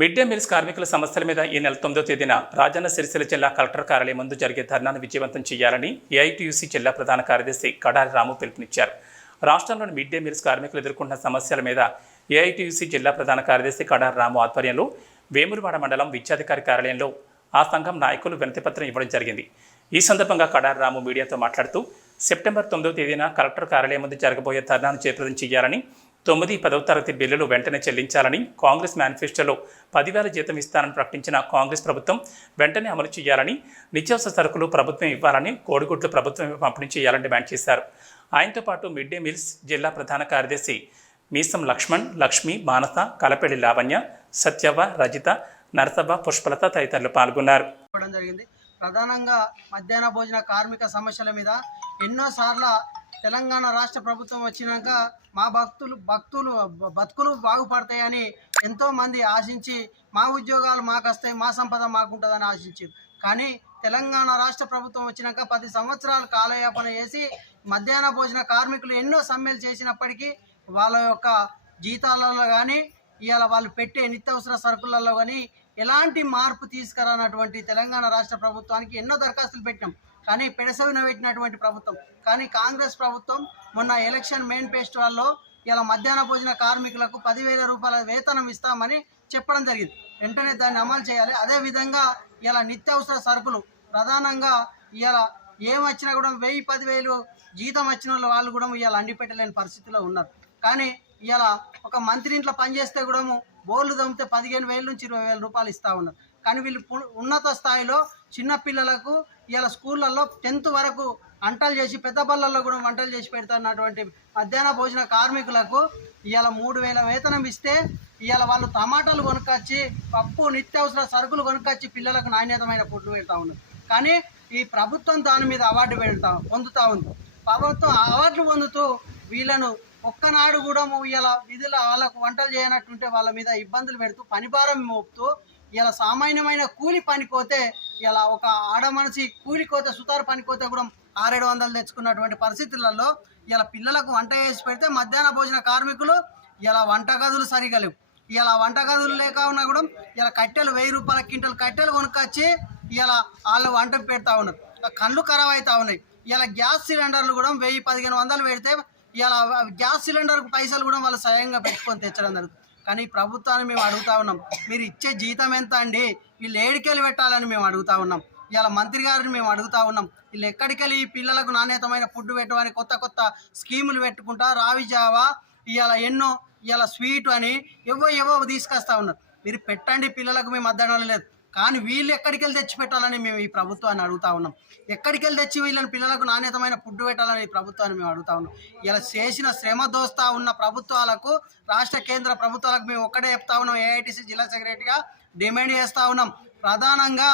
Mid day meals కార్మికుల సమస్యల మీద ఈ నెల 9వ తేదీన రాజన్న సిరిసిల్ల జిల్లా కలెక్టర్ కార్యాలయం ముందు జరిగే ధర్నాను విజయవంతం చేయాలని ఏఐటీయూసీ జిల్లా ప్రధాన కార్యదర్శి కడారి రాము పిలుపునిచ్చారు. రాష్ట్రంలోని మిడ్ డే మీల్స్ కార్మికులు ఎదుర్కొంటున్న సమస్యల మీద ఏఐటీయూసీ జిల్లా ప్రధాన కార్యదర్శి కడారి రాము ఆధ్వర్యంలో వేములవాడ మండలం విద్యాధికారి కార్యాలయంలో ఆ సంఘం నాయకులు వినతిపత్రం ఇవ్వడం జరిగింది. ఈ సందర్భంగా కడారి రాము మీడియాతో మాట్లాడుతూ సెప్టెంబర్ 9వ తేదీన కలెక్టర్ కార్యాలయం ముందు జరగబోయే ధర్నాను జయప్రదం చేయాలని, 9, 10వ తరగతి బిల్లులు వెంటనే చెల్లించాలని, కాంగ్రెస్ మేనిఫెస్టోలో 10,000 జీతం ఇస్తానని ప్రకటించిన కాంగ్రెస్ ప్రభుత్వం వెంటనే అమలు చేయాలని, నిత్యావసర సరుకులు ప్రభుత్వం ఇవ్వాలని, కోడిగుడ్లు ప్రభుత్వం పంపిణీ చేయాలని డిమాండ్ చేశారు. ఆయనతో పాటు మిడ్ డే మీల్స్ జిల్లా ప్రధాన కార్యదర్శి మీసం లక్ష్మణ్, లక్ష్మి, మానస, కలపెల్లి లావణ్య, సత్యవ్వ, రజిత, నరసవ్వ, పుష్పలత తదితరులు పాల్గొన్నారు. ప్రధానంగా మధ్యాహ్న భోజన కార్మిక సమస్యల మీద ఎన్నోసార్లు తెలంగాణ రాష్ట్ర ప్రభుత్వం వచ్చినాక మా బతుకులు బాగుపడతాయని ఎంతోమంది ఆశించి మా ఉద్యోగాలు మాకు వస్తాయి, మా సంపద మాకుంటుందని ఆశించారు. కానీ తెలంగాణ రాష్ట్ర ప్రభుత్వం వచ్చినాక 10 సంవత్సరాలు కాలయాపన చేసి మధ్యాహ్న భోజన కార్మికులు ఎన్నో సమ్మెలు చేసినప్పటికీ వాళ్ళ యొక్క జీతాలలో కానీ ఇవాళ వాళ్ళు పెట్టే నిత్యావసర సరుకులలో కానీ ఎలాంటి మార్పు తీసుకురానటువంటి తెలంగాణ రాష్ట్ర ప్రభుత్వానికి ఎన్నో దరఖాస్తులు పెట్టినాం. కానీ పెడసవిన పెట్టినటువంటి ప్రభుత్వం. కానీ కాంగ్రెస్ ప్రభుత్వం మొన్న ఎలక్షన్ మేనిఫెస్టోలో ఇలా మధ్యాహ్న భోజన కార్మికులకు 10,000 రూపాయల వేతనం ఇస్తామని చెప్పడం జరిగింది. వెంటనే దాన్ని అమలు చేయాలి. అదేవిధంగా ఇలా నిత్యావసర సరుకులు ప్రధానంగా ఇలా ఏమొచ్చినా కూడా 1000, 10,000 జీతం వచ్చిన వాళ్ళు కూడా ఇలా అండి పెట్టలేని పరిస్థితిలో ఉన్నారు. కానీ ఇలా ఒక మంత్రి ఇంట్లో పనిచేస్తే కూడా బోర్లు దమ్మితే 15,000 నుంచి 20,000 రూపాయలు ఇస్తూ ఉన్నారు. కానీ వీళ్ళు ఉన్నత స్థాయిలో చిన్నపిల్లలకు ఇలా స్కూళ్ళల్లో 10th వరకు వంటలు చేసి, పెద్ద బళ్ళల్లో కూడా వంటలు చేసి పెడుతున్నటువంటి మధ్యాహ్న భోజన కార్మికులకు ఇలా 3,000 వేతనం ఇస్తే ఇవాళ వాళ్ళు టమాటాలు కొనుక్కొచ్చి, పప్పు, నిత్యావసర సరుకులు కొనుక్కొచ్చి పిల్లలకు నాణ్యతమైన ఫుడ్లు పెడతా ఉన్నారు. కానీ ఈ ప్రభుత్వం దాని మీద అవార్డు పొందుతూ ఉంది. ప్రభుత్వం అవార్డులు పొందుతూ వీళ్ళను ఒక్కనాడు కూడా ఇలా విధుల వాళ్ళకు వంటలు చేయనట్టుంటే వాళ్ళ మీద ఇబ్బందులు పెడుతూ పనిభారం మోపుతూ ఇలా సామాన్యమైన కూలి పనికోతే ఇలా ఒక ఆడ మనిషి కూలికోతే సుతారు పనికోతే కూడా 600-700 తెచ్చుకున్నటువంటి పరిస్థితులలో ఇలా పిల్లలకు వంట చేసి పెడితే మధ్యాహ్న భోజన కార్మికులు ఇలా వంటగదులు సరిగా లేవు. ఇలా వంటగదులు లేక ఉన్నా కూడా ఇలా కట్టెలు 1,000 రూపాయల క్వింటల్ కట్టెలు కొనుక్కొచ్చి ఇలా వాళ్ళు వంట పెడతా ఉన్నారు. కళ్ళు ఖరాబ్ అవుతా ఉన్నాయి. ఇలా గ్యాస్ సిలిండర్లు కూడా 1,000-1,500 పెడితే ఇలా గ్యాస్ సిలిండర్కు పైసలు కూడా వాళ్ళు స్వయంగా పెట్టుకొని తెచ్చడం జరుగుతుంది. కానీ ప్రభుత్వాన్ని మేము అడుగుతా ఉన్నాం, మీరు ఇచ్చే జీతం ఎంత అండి, వీళ్ళు ఏడికెళ్ళి పెట్టాలని మేము అడుగుతా ఉన్నాం. ఇలా మంత్రి గారిని మేము అడుగుతా ఉన్నాం, వీళ్ళు ఎక్కడికెళ్ళి ఈ పిల్లలకు నాణ్యతమైన ఫుడ్ పెట్టమని కొత్త స్కీములు పెట్టుకుంటా రావి జావా ఇవాళ ఎన్నో ఇలా స్వీట్ అని ఏవో తీసుకొస్తా ఉన్నారు. మీరు పెట్టండి పిల్లలకు, మేము అద్దడం లేదు. కానీ వీళ్ళు ఎక్కడికి వెళ్ళి తెచ్చి పెట్టాలని మేము ఈ ప్రభుత్వాన్ని అడుగుతా ఉన్నాం. ఎక్కడికి వెళ్ళి తెచ్చి వీళ్ళని పిల్లలకు నాణ్యతమైన ఫుడ్ పెట్టాలని ఈ ప్రభుత్వాన్ని మేము అడుగుతా ఉన్నాం. ఇలా చేసిన శ్రమ దోస్తా ఉన్న ప్రభుత్వాలకు, రాష్ట్ర కేంద్ర ప్రభుత్వాలకు మేము ఒక్కడే చెప్తా ఉన్నాం. ఏఐటీసీ జిల్లా సెక్రటరీగా డిమాండ్ చేస్తూ ఉన్నాం. ప్రధానంగా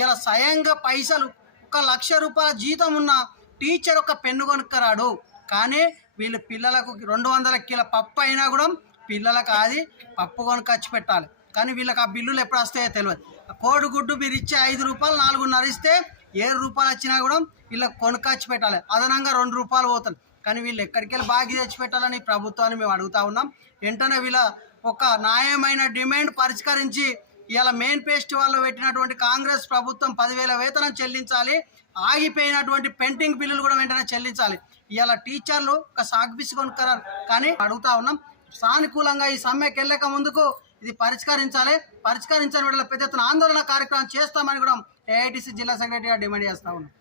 ఇలా స్వయంగా పైసలు 1,00,000 రూపాయల జీతం ఉన్న టీచర్ ఒక పెన్ను కొనుక్కరాడు. కానీ వీళ్ళు పిల్లలకు 200 కిలో పప్పు అయినా కూడా పిల్లలకు అది పప్పు కొనుక్కొచ్చి పెట్టాలి. కానీ వీళ్ళకి ఆ బిల్లులు ఎప్పుడు వస్తాయో తెలియదు. కోడిగుడ్డు మీరు ఇచ్చే 5 రూపాయలు 4.5 ఇస్తే 7 రూపాయలు వచ్చినా కూడా వీళ్ళకి కొనుక్కొచ్చి పెట్టాలి. అదనంగా 2 రూపాయలు పోతుంది. కానీ వీళ్ళు ఎక్కడికి వెళ్ళి బాగా తెచ్చి పెట్టాలని ప్రభుత్వాన్ని మేము అడుగుతా ఉన్నాం. వెంటనే వీళ్ళ ఒక న్యాయమైన డిమాండ్ పరిష్కరించి ఇలా మేనిఫెస్టోలో పెట్టినటువంటి కాంగ్రెస్ ప్రభుత్వం 10,000 వేతనం చెల్లించాలి. ఆగిపోయినటువంటి పెండింగ్ బిల్లులు కూడా వెంటనే చెల్లించాలి. ఇలా టీచర్లు ఒక సాగుబిసి కొనుక్కరారు. కానీ అడుగుతా ఉన్నాం, సానుకూలంగా ఈ సమ్మెకి వెళ్ళక ముందుకు ఇది పరిష్కరించని వీళ్ళ పెద్ద ఎత్తున ఆందోళన కార్యక్రమం చేస్తామని కూడా ఏఐటీసీ జిల్లా సెక్రటరీగా డిమాండ్ చేస్తా ఉన్నాం.